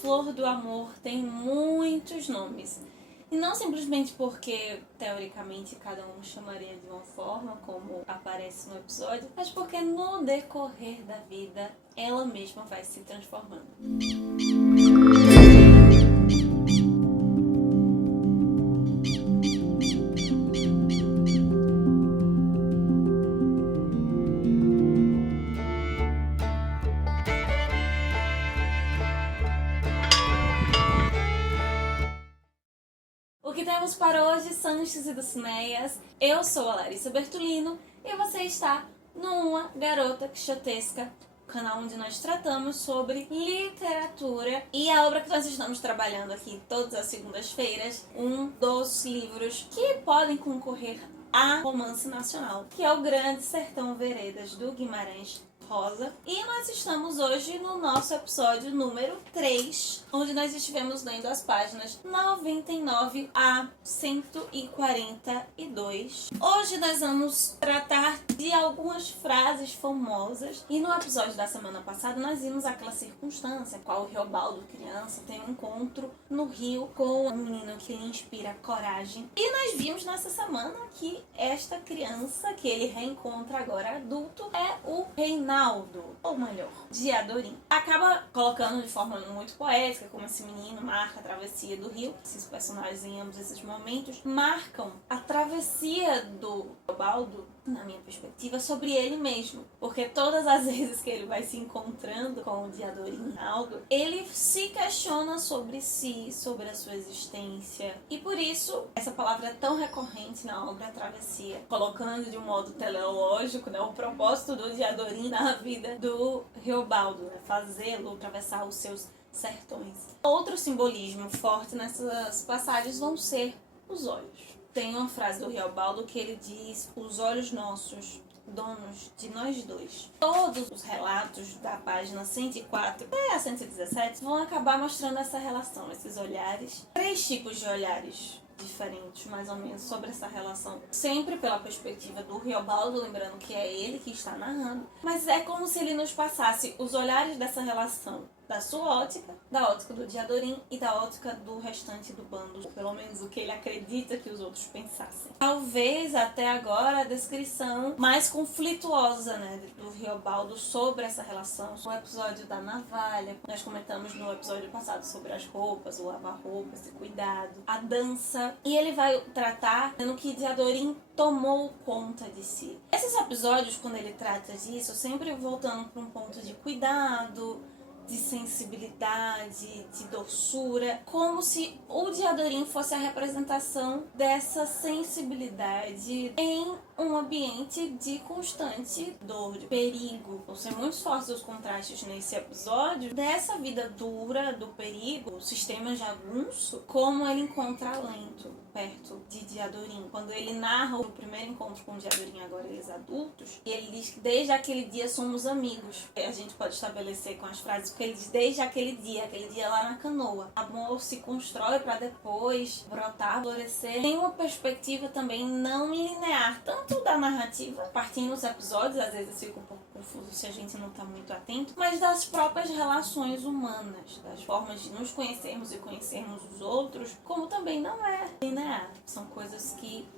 flor do amor tem muitos nomes. E não simplesmente porque, teoricamente, cada um chamaria de uma forma, como aparece no episódio, mas porque no decorrer da vida, ela mesma vai se transformando. O que temos para hoje, Sanches e Dulcineias? Eu sou a Larissa Bertolino e você está no Uma Garota Quixotesca, canal onde nós tratamos sobre literatura e a obra que nós estamos trabalhando aqui todas as segundas-feiras, um dos livros que podem concorrer a romance nacional, que é o Grande Sertão Veredas, do Guimarães Rosa. E nós estamos hoje no nosso episódio número 3, onde nós estivemos lendo as páginas 99 a 142. Hoje nós vamos tratar de algumas frases famosas. E no episódio da semana passada nós vimos aquela circunstância, qual o Riobaldo, criança, tem um encontro no rio com um menino que lhe inspira coragem. E nós vimos nessa semana que esta criança que ele reencontra agora adulto é o Reinaldo, ou melhor, Diadorim. Acaba colocando de forma muito poética como esse menino marca a travessia do rio. Esses personagens em ambos esses momentos marcam a travessia do Riobaldo, na minha perspectiva, sobre ele mesmo. Porque todas as vezes que ele vai se encontrando com o Diadorim Reinaldo, ele se questiona sobre si, sobre a sua existência. E por isso, essa palavra é tão recorrente na obra Travessia, colocando de um modo teleológico, né, o propósito do Diadorim na vida do Riobaldo, né, fazê-lo atravessar os seus sertões. Outro simbolismo forte nessas passagens vão ser os olhos. Tem uma frase do Riobaldo que ele diz: os olhos nossos, donos de nós dois. Todos os relatos da página 104 até a 117 vão acabar mostrando essa relação, esses olhares. 3 tipos de olhares diferentes, mais ou menos, sobre essa relação. Sempre pela perspectiva do Riobaldo, lembrando que é ele que está narrando. Mas é como se ele nos passasse os olhares dessa relação, da sua ótica, da ótica do Diadorim e da ótica do restante do bando, ou pelo menos o que ele acredita que os outros pensassem. Talvez até agora a descrição mais conflituosa, né, do Riobaldo sobre essa relação. No episódio da navalha, nós comentamos no episódio passado sobre as roupas, o lavar roupas, esse cuidado, a dança, e ele vai tratar no que Diadorim tomou conta de si. Esses episódios, quando ele trata disso, sempre voltando para um ponto de cuidado, de sensibilidade, de doçura, como se o Diadorim fosse a representação dessa sensibilidade em um ambiente de constante dor, de perigo. Vão ser muito fortes os contrastes nesse episódio dessa vida dura, do perigo, o sistema jagunço, como ele encontra alento perto de Diadorim. Quando ele narra o primeiro encontro com o Diadorim, agora eles adultos, e ele diz que desde aquele dia somos amigos. A gente pode estabelecer com as frases, porque ele diz desde aquele dia lá na canoa. Amor se constrói para depois brotar, florescer. Tem uma perspectiva também não linear, tanto da narrativa, partindo dos episódios, às vezes fica um pouco confuso se a gente não está muito atento, mas das próprias relações humanas, das formas de nos conhecermos e conhecermos os outros, como também não é linear. São coisas que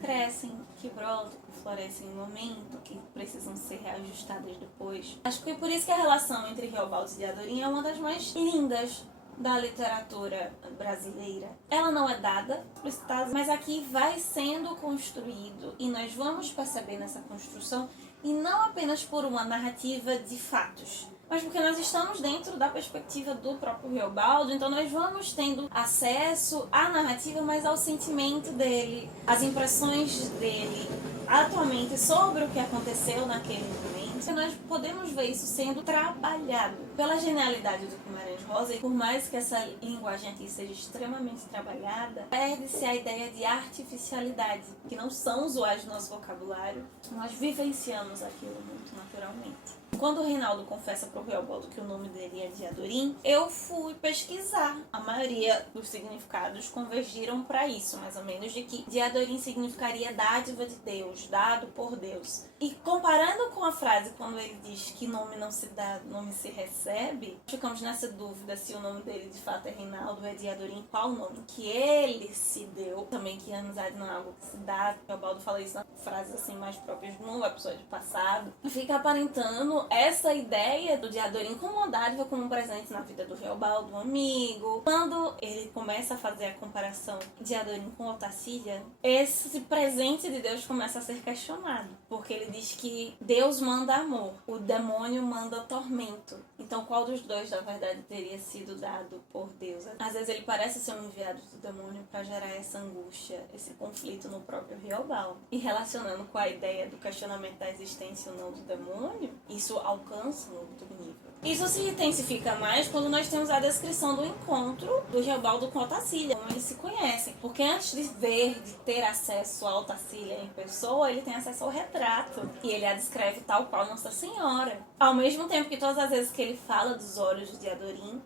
crescem, que brotam, que florescem em um momento, que precisam ser reajustadas depois. Acho que é por isso que a relação entre Riobaldo e Diadorim é uma das mais lindas da literatura brasileira. Ela não é dada, explicitada, mas aqui vai sendo construído e nós vamos perceber nessa construção, e não apenas por uma narrativa de fatos, mas porque nós estamos dentro da perspectiva do próprio Riobaldo, então nós vamos tendo acesso à narrativa, mas ao sentimento dele, às impressões dele atualmente sobre o que aconteceu naquele momento. E nós podemos ver isso sendo trabalhado pela genialidade do Guimarães Rosa, e por mais que essa linguagem aqui seja extremamente trabalhada, perde-se a ideia de artificialidade, que não são usuais do nosso vocabulário. Nós vivenciamos aquilo muito naturalmente. Quando o Reinaldo confessa pro Reobaldo que o nome dele é Diadorim, eu fui pesquisar. A maioria dos significados convergiram para isso, mais ou menos, de que Diadorim significaria dádiva de Deus, dado por Deus. E comparando com a frase quando ele diz que nome não se dá, nome se recebe, ficamos nessa dúvida se o nome dele de fato é Reinaldo ou é Diadorim, qual o nome que ele se deu. Também que a amizade não é algo que se dá. O Reobaldo fala isso na frase assim mais próprias no episódio passado. Fica aparentando essa ideia do Diadorim como uma dádiva, como um presente na vida do Reobaldo, um amigo. Quando ele começa a fazer a comparação de Diadorim com Otacília, esse presente de Deus começa a ser questionado, porque ele diz que Deus manda amor, o demônio manda tormento. Então qual dos dois na verdade teria sido dado por Deus? Às vezes ele parece ser um enviado do demônio para gerar essa angústia, esse conflito no próprio Reobaldo. E relacionando com a ideia do questionamento da existência ou não do demônio, isso alcança um outro nível. Isso se intensifica mais quando nós temos a descrição do encontro do Reobaldo com Otacília, como eles se conhecem. Porque antes de ver, de ter acesso a Otacília em pessoa, ele tem acesso ao retrato. E ele a descreve tal qual Nossa Senhora. Ao mesmo tempo que todas as vezes que ele fala dos olhos de Diadorim,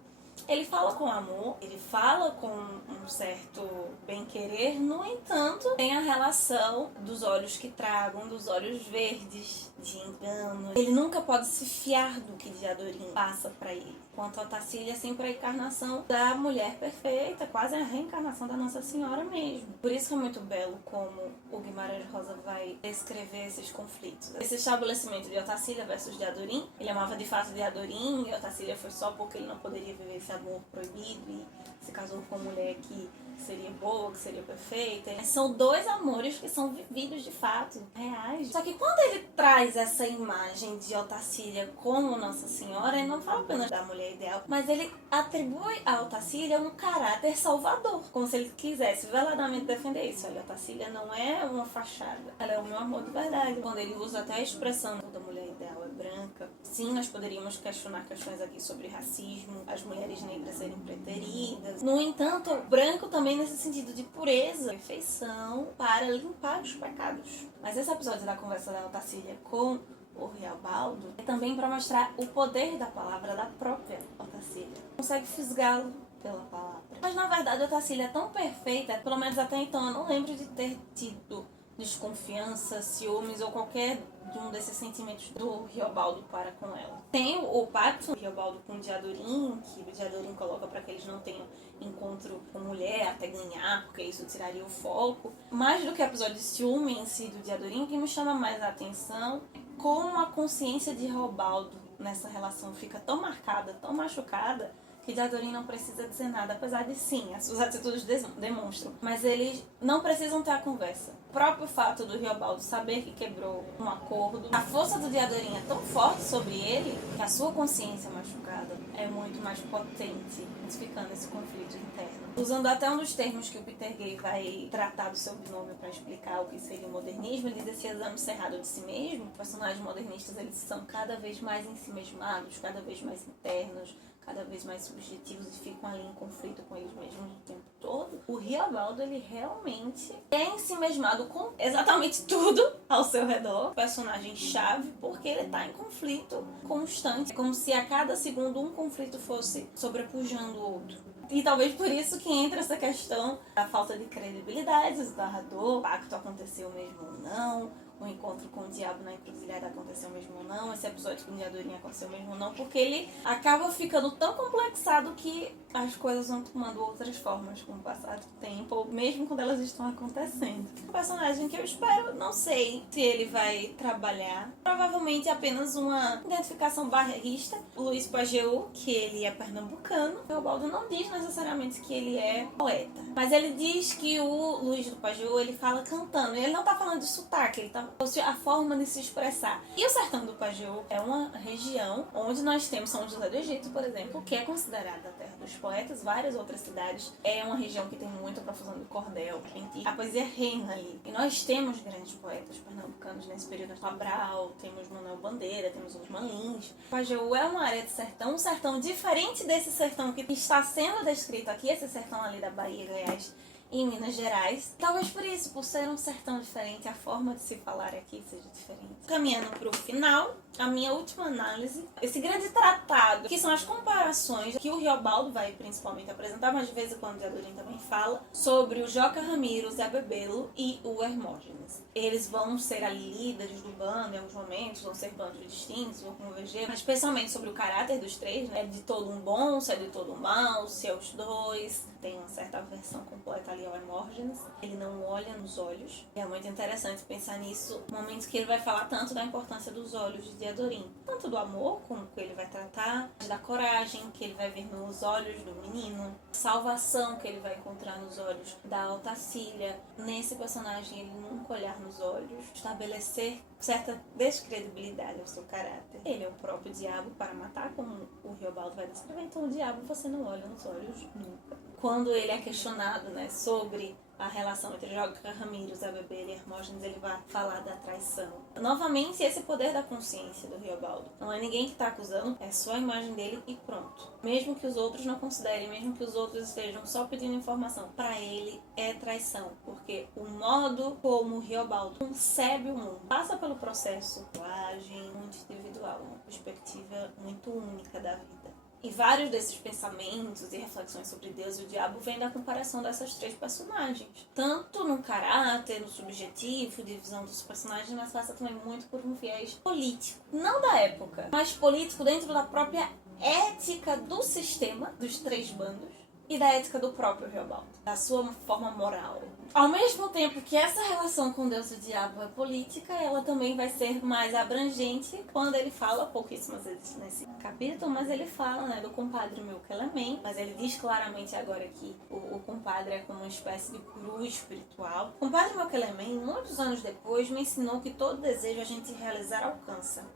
ele fala com amor, ele fala com um certo bem-querer, no entanto, tem a relação dos olhos que tragam, dos olhos verdes, de engano. Ele nunca pode se fiar do que Diadorim passa para ele. Quanto a Otacília, sempre a encarnação da mulher perfeita, quase a reencarnação da Nossa Senhora mesmo. Por isso que é muito belo como o Guimarães Rosa vai descrever esses conflitos. Esse estabelecimento de Otacília versus Diadorim, ele amava de fato Diadorim, e Otacília foi só porque ele não poderia viver esse amor proibido e se casou com uma mulher que seria boa, que seria perfeita. São dois amores que são vividos de fato, reais. Só que quando ele traz essa imagem de Otacília como Nossa Senhora, ele não fala apenas da mulher ideal, mas ele atribui a Otacília um caráter salvador, como se ele quisesse veladamente defender isso. Olha, Otacília não é uma fachada, ela é o meu amor de verdade. Quando ele usa até a expressão da mulher ideal é branca, sim, nós poderíamos questionar questões aqui sobre racismo, as mulheres negras serem preteridas. No entanto, branco também nesse sentido de pureza, perfeição, para limpar os pecados. Mas esse episódio da conversa da Otacília com o Reobaldo é também para mostrar o poder da palavra da própria Otacília. Consegue fisgá-lo pela palavra. Mas na verdade a Otacília é tão perfeita, pelo menos até então eu não lembro de ter tido desconfiança, ciúmes ou qualquer de um desses sentimentos do Reobaldo para com ela. Tem o pacto do Reobaldo com o Diadorim, que o Diadorim coloca para que eles não tenham encontro com mulher até ganhar, porque isso tiraria o foco. Mais do que o episódio de ciúme em si do Diadorim, o que me chama mais a atenção é como a consciência de Reobaldo nessa relação fica tão marcada, tão machucada, que Diadorim não precisa dizer nada, apesar de sim, as suas atitudes demonstram. Mas eles não precisam ter a conversa. O próprio fato do Reobaldo saber que quebrou um acordo, a força do Diadorim é tão forte sobre ele que a sua consciência machucada é muito mais potente, intensificando esse conflito interno. Usando até um dos termos que o Peter Gay vai tratar do seu binômio para explicar o que seria o modernismo, ele diz esse exame cerrado de si mesmo. Os personagens modernistas eles são cada vez mais ensimesmados, cada vez mais internos, cada vez mais subjetivos e ficam ali em conflito com eles mesmos o tempo todo. O Reobaldo, ele realmente é ensimesmado com exatamente tudo ao seu redor. Personagem-chave, porque ele tá em conflito constante. É como se a cada segundo um conflito fosse sobrepujando o outro. E talvez por isso que entra essa questão da falta de credibilidade, esbarrador, o pacto aconteceu mesmo ou não, o encontro com o diabo na encruzilhada aconteceu mesmo ou não, esse episódio com o Diadorim aconteceu mesmo ou não, porque ele acaba ficando tão complexado que as coisas vão tomando outras formas com o passar do tempo, mesmo quando elas estão acontecendo. Um personagem que eu espero, não sei se ele vai trabalhar, provavelmente apenas uma identificação barrista. O Luiz Pajeú, que ele é pernambucano, o Reobaldo não diz necessariamente que ele é poeta, mas ele diz que o Luiz do Pajeú, ele fala cantando, e ele não tá falando de sotaque, ele tá a forma de se expressar. E o sertão do Pajeú é uma região onde nós temos São José do Egito, por exemplo, que é considerada a terra dos poetas. Várias outras cidades é uma região que tem muita profusão de cordel, a poesia reina ali. E nós temos grandes poetas pernambucanos nesse período. Cabral, temos Manuel Bandeira, temos os Malins. O Pajeú é uma área de sertão, um sertão diferente desse sertão que está sendo descrito aqui, esse sertão ali da Bahia, Goiás, em Minas Gerais. Talvez por isso, por ser um sertão diferente, a forma de se falar aqui seja diferente. Caminhando para o final a minha última análise, esse grande tratado, que são as comparações que o Riobaldo vai principalmente apresentar, mas de vez em quando o Diadorim também fala, sobre o Joca Ramiro, o Zé Bebelo e o Hermógenes. Eles vão ser ali líderes do bando em alguns momentos, vão ser bandos distintos, vão converger, mas especialmente sobre o caráter dos três, né? É de todo um bom, se é de todo um mal, se é os dois. Tem uma certa aversão completa ali ao Hermógenes. Ele não olha nos olhos. É muito interessante pensar nisso, no momento que ele vai falar tanto da importância dos olhos de Diadorim. Tanto do amor, como que ele vai tratar, da coragem que ele vai ver nos olhos do menino, salvação que ele vai encontrar nos olhos da Otacília. Nesse personagem, ele nunca olhar nos olhos, estabelecer certa descredibilidade ao seu caráter. Ele é o próprio diabo para matar, como o Riobaldo vai descrever. Então, o diabo você não olha nos olhos nunca. Quando ele é questionado, né, sobre a relação entre Joca Ramiro, Zé Bebelo e Hermógenes, ele vai falar da traição. Novamente, esse poder da consciência do Riobaldo. Não é ninguém que está acusando, é só a imagem dele e pronto. Mesmo que os outros não considerem, mesmo que os outros estejam só pedindo informação, para ele é traição. Porque o modo como o Riobaldo concebe o mundo passa pelo processo de linguagem muito individual, uma perspectiva muito única da vida. E vários desses pensamentos e reflexões sobre Deus e o diabo vêm da comparação dessas três personagens. Tanto no caráter, no subjetivo, divisão dos personagens, mas passa também muito por um viés político. Não da época, mas político dentro da própria ética do sistema, dos três bandos, e da ética do próprio Riobaldo, da sua forma moral. Ao mesmo tempo que essa relação com Deus e o diabo é política, ela também vai ser mais abrangente quando ele fala, pouquíssimas vezes nesse capítulo, mas ele fala, né, do compadre meu Kelemem, mas ele diz claramente agora que o compadre é como uma espécie de guru espiritual. O compadre meu Kelemem, muitos anos depois, me ensinou que todo desejo a gente realizar alcança,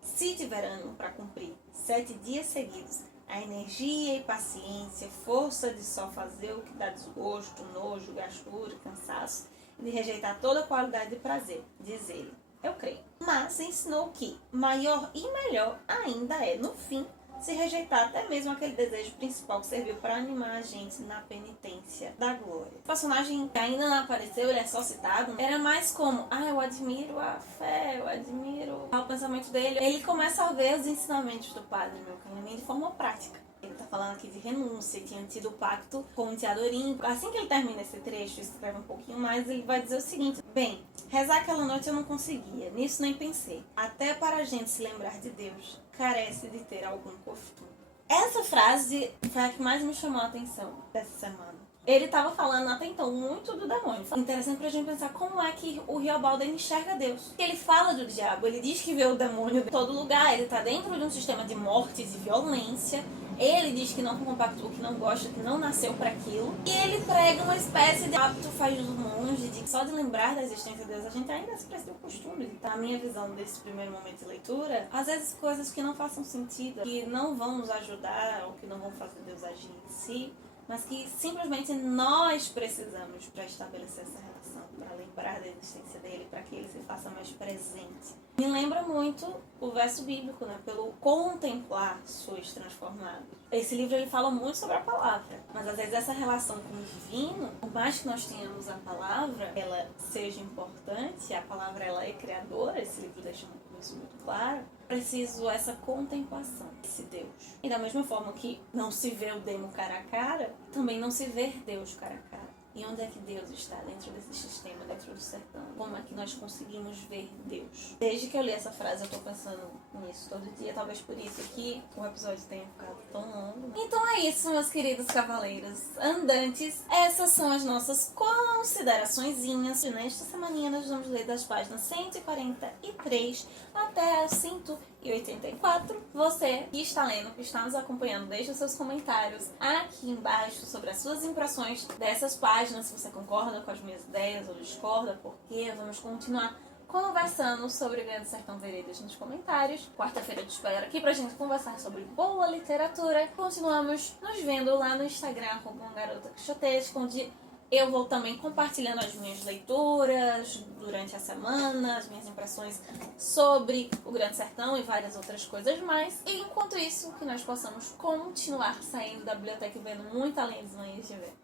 se tiver ânimo para cumprir 7 dias seguidos. A energia e paciência, força de só fazer o que dá desgosto, nojo, gastura, cansaço, de rejeitar toda qualidade de prazer, diz ele. Eu creio. Mas ensinou que maior e melhor ainda é, no fim, se rejeitar até mesmo aquele desejo principal que serviu para animar a gente na penitência da glória. O personagem que ainda não apareceu, ele é só citado, era mais como, eu admiro a fé, eu admiro o pensamento dele. Ele começa a ver os ensinamentos do padre meu Kelemem de forma prática. Ele tá falando aqui de renúncia, tinha tido o pacto com o Diadorim. Assim que ele termina esse trecho e escreve um pouquinho mais, ele vai dizer o seguinte: bem, rezar aquela noite eu não conseguia, nisso nem pensei. Até para a gente se lembrar de Deus, carece de ter algum costume. Essa frase foi a que mais me chamou a atenção dessa semana. Ele estava falando até então muito do demônio. Interessante pra gente pensar como é que o Riobaldo enxerga Deus. Ele fala do diabo, ele diz que vê o demônio em todo lugar, ele tá dentro de um sistema de morte e de violência. Ele diz que não compactua, que não gosta, que não nasceu para aquilo. E ele prega uma espécie de hábito faz do monge, de só de lembrar da existência de Deus, a gente ainda se presta o costume. Tá? A minha visão desse primeiro momento de leitura, às vezes coisas que não façam sentido, que não vão nos ajudar, ou que não vão fazer Deus agir em si, mas que simplesmente nós precisamos para estabelecer essa relação, para lembrar da existência dele, para que ele se faça mais presente. Me lembra muito o verso bíblico, né? Pelo contemplar sois transformados. Esse livro ele fala muito sobre a palavra, mas às vezes essa relação com o divino, por mais que nós tenhamos a palavra, ela seja importante, a palavra ela é criadora, esse livro deixa isso muito claro, preciso essa contemplação desse Deus. E da mesma forma que não se vê o demo cara a cara, também não se vê Deus cara a cara. E onde é que Deus está dentro desse sistema, dentro do sertão? Como é que nós conseguimos ver Deus? Desde que eu li essa frase, eu tô pensando nisso todo dia. Talvez por isso que o episódio tenha ficado tão longo. Então é isso, meus queridos cavaleiros andantes. Essas são as nossas consideraçõezinhas. Nesta semaninha nós vamos ler das páginas 143 até a 184. Você que está lendo, que está nos acompanhando, deixe os seus comentários aqui embaixo sobre as suas impressões dessas páginas. Se você concorda com as minhas ideias ou discorda, porque vamos continuar conversando sobre o Grande Sertão Veredas nos comentários. Quarta-feira eu te espero aqui pra gente conversar sobre boa literatura. Continuamos nos vendo lá no Instagram com uma garota quixotesca, onde eu vou também compartilhando as minhas leituras durante a semana, as minhas impressões sobre o Grande Sertão e várias outras coisas mais. E enquanto isso, que nós possamos continuar saindo da biblioteca e vendo muito além das manhãs de ver.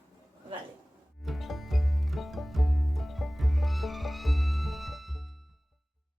Valeu!